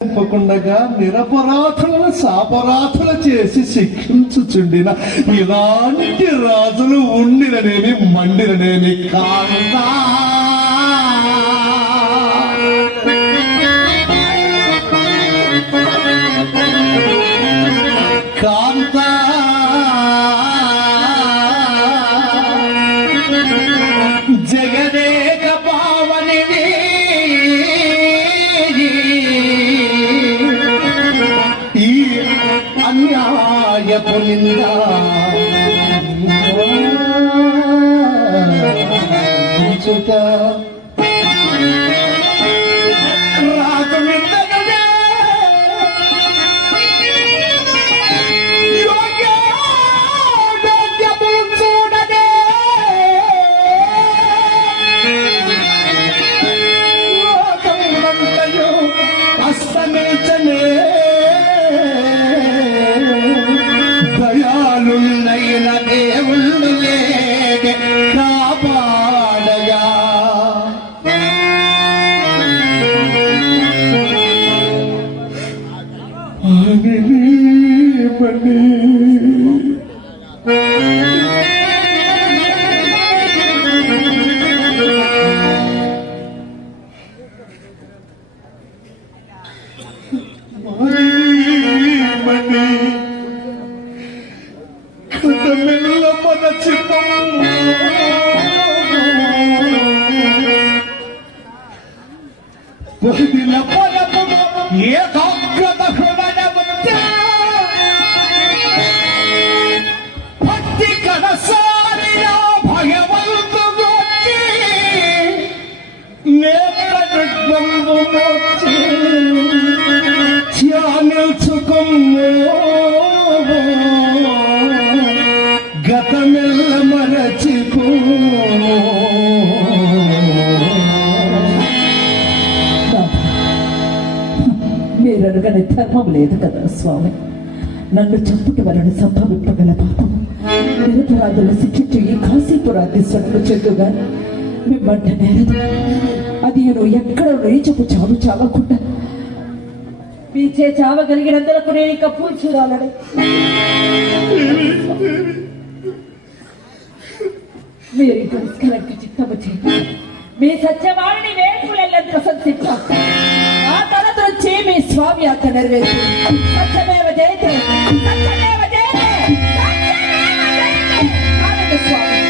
చెప్పకుండా నిరపరాధులను సాపరాధులు చేసి శిక్షించుచుండిన ఇలాంటి రాజులు ఉండిననేమి మండిననేమి కాంత కాంతా? Africa. Yeah, మీరు మీరనగానే ధర్మం లేదు కదా స్వామి. నన్ను చంపుట వలన సంభవింపగల పాపం. నిరపరాధులు శిక్షించు ఈ కాశీపురాధీశ్వరులు చెందుగా మిమ్మంట నేరదు. అది నేను ఎక్కడ రేచపు చావు చావకుండా పీచే చావగలిగినందులకు నేను ఇంకా పూడ్చురాలని नरवेशी सत्यमेव जयते सत्यमेव जयते सत्यमेव जयते स्वामी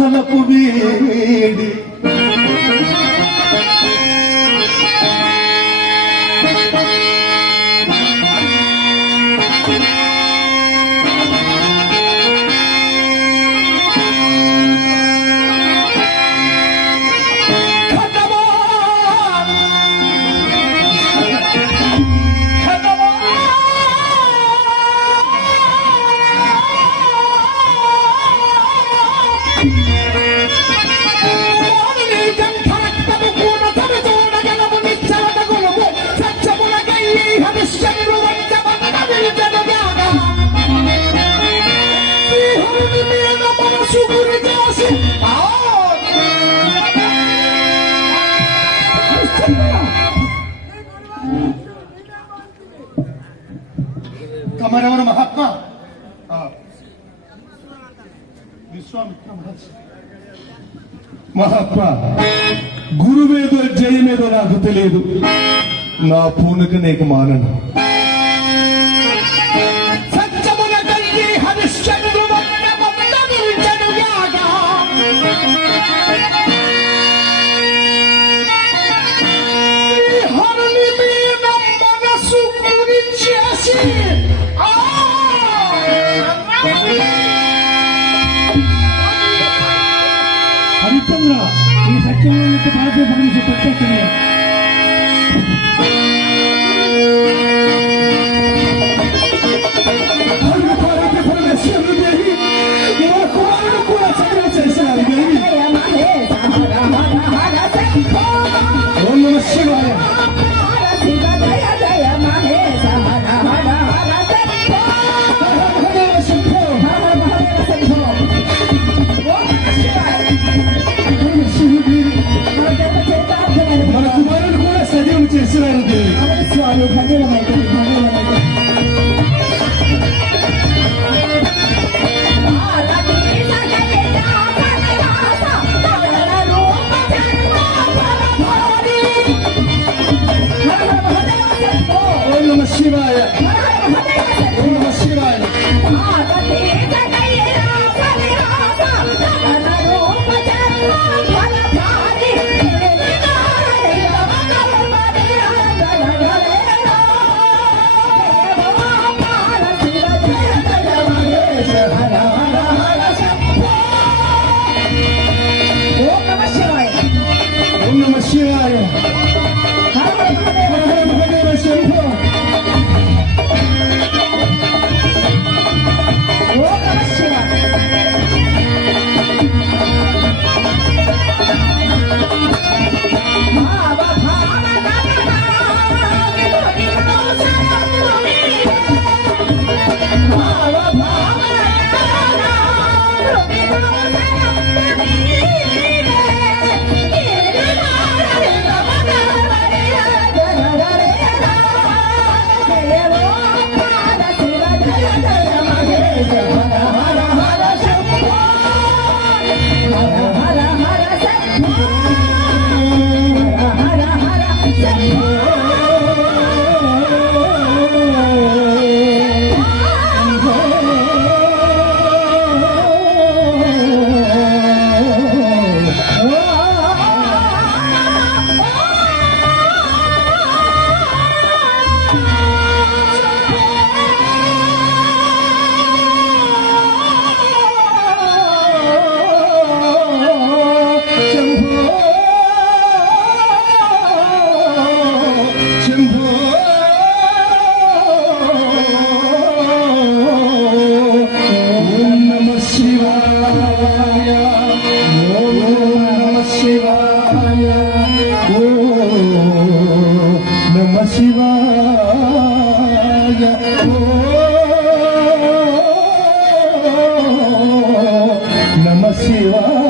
తలపు వేడి విశ్వామిత్ర మహర్షి మహాత్మా జయ మీద నాకు తెలియదు. నా పూనుక నీకు మానను. के भारतीय से प्रत्येक करें ಶಿವಾ